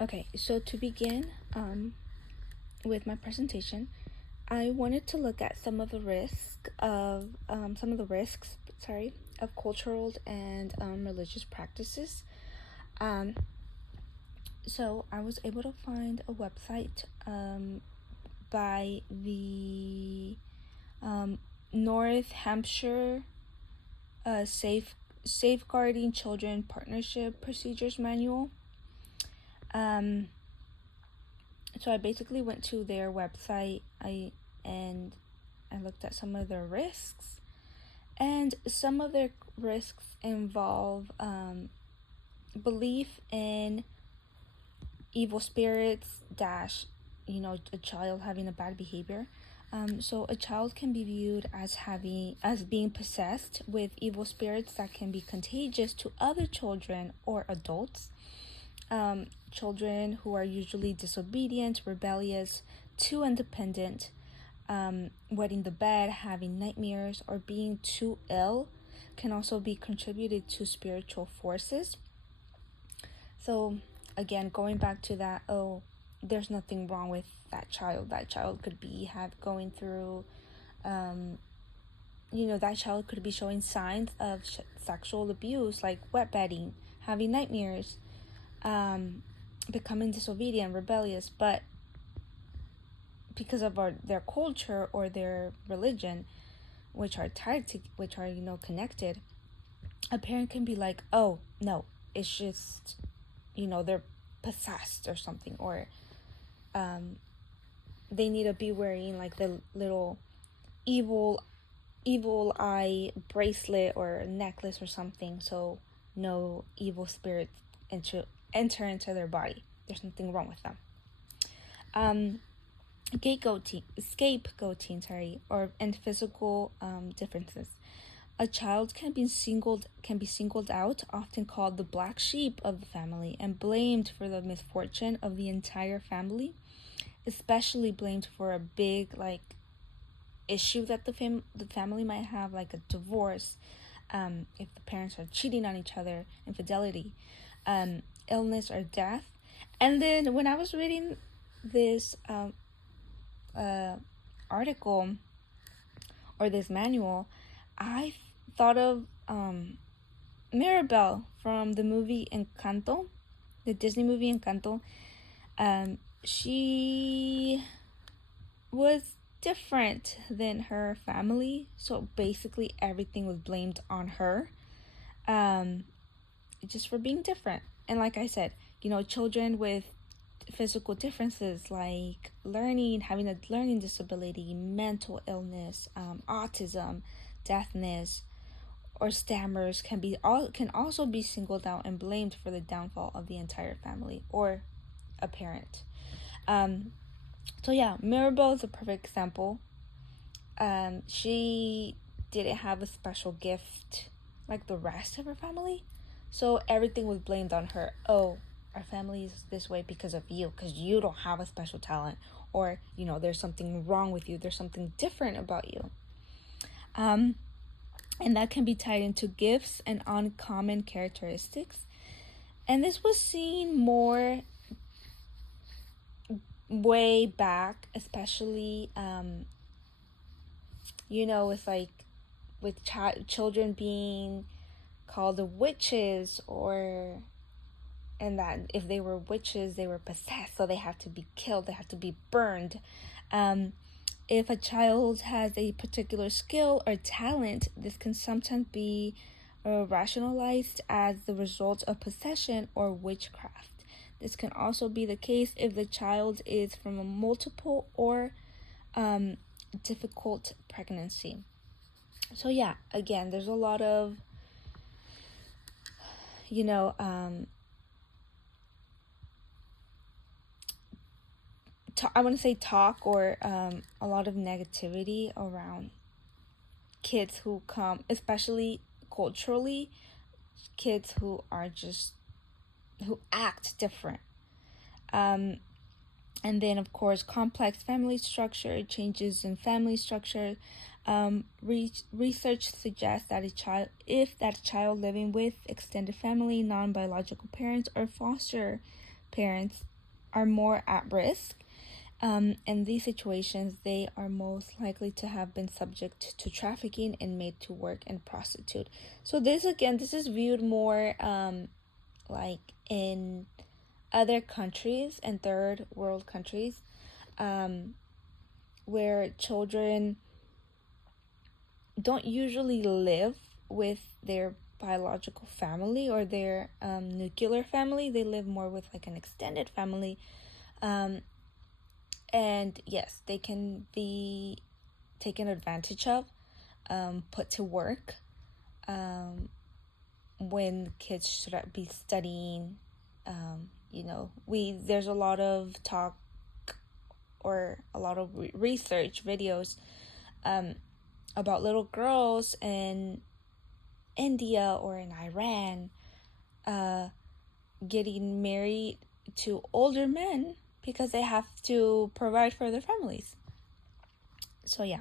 Okay, so to begin with my presentation, I wanted to look at some of the risks, of cultural and religious practices. Um, so I was able to find a website by the North Hampshire Safeguarding Children Partnership Procedures Manual. So I basically went to their website. And I looked at some of their risks, and some of their risks involve belief in evil spirits dash a child having a bad behavior. So a child can be viewed as being possessed with evil spirits that can be contagious to other children or adults. Children who are usually disobedient, rebellious, too independent, wetting the bed, having nightmares, or being too ill can also be contributed to spiritual forces. So again, going back to that, there's nothing wrong with that child. That child could be going through, that child could be showing signs of sexual abuse, like wet bedding, having nightmares, becoming disobedient, rebellious, but because of their culture or their religion, which are connected, a parent can be like, oh no, it's just they're possessed or something, or they need to be wearing like the little evil eye bracelet or necklace or something, so no evil spirits enter into their body. There's nothing wrong with them. Scapegoating, and physical differences. A child can be singled out, often called the black sheep of the family, and blamed for the misfortune of the entire family, especially blamed for a big issue that the family might have, like a divorce, if the parents are cheating on each other, infidelity, illness or death. And then when I was reading this article or this manual, I thought of Mirabel from the movie Encanto, the Disney movie Encanto. She was different than her family, so basically everything was blamed on her, just for being different. And like I said, children with physical differences like having a learning disability, mental illness, autism, deafness, or stammers can also be singled out and blamed for the downfall of the entire family or a parent. So yeah, Mirabel is a perfect example. She didn't have a special gift like the rest of her family, so everything was blamed on her. Oh, our family is this way because of you, because you don't have a special talent, or there's something wrong with you, there's something different about you. And that can be tied into gifts and uncommon characteristics. And this was seen more way back, especially with children being called witches, and that if they were witches, they were possessed, so they have to be killed, they have to be burned. If a child has a particular skill or talent, this can sometimes be rationalized as the result of possession or witchcraft. This can also be the case if the child is from a multiple or difficult pregnancy. So yeah, again, there's a lot of I want to say talk or a lot of negativity around kids who come, especially culturally, kids who act different. And then, of course, complex family structure, changes in family structure. Research suggests that if that child living with extended family, non-biological parents, or foster parents are more at risk. In these situations, they are most likely to have been subject to trafficking and made to work and prostitute. So this is viewed more like in other countries and third world countries, where children don't usually live with their biological family or their nuclear family. They live more with like an extended family. And yes, they can be taken advantage of, put to work, when kids should be studying. There's a lot of talk or a lot of research videos about little girls in India or in Iran getting married to older men because they have to provide for their families. So yeah,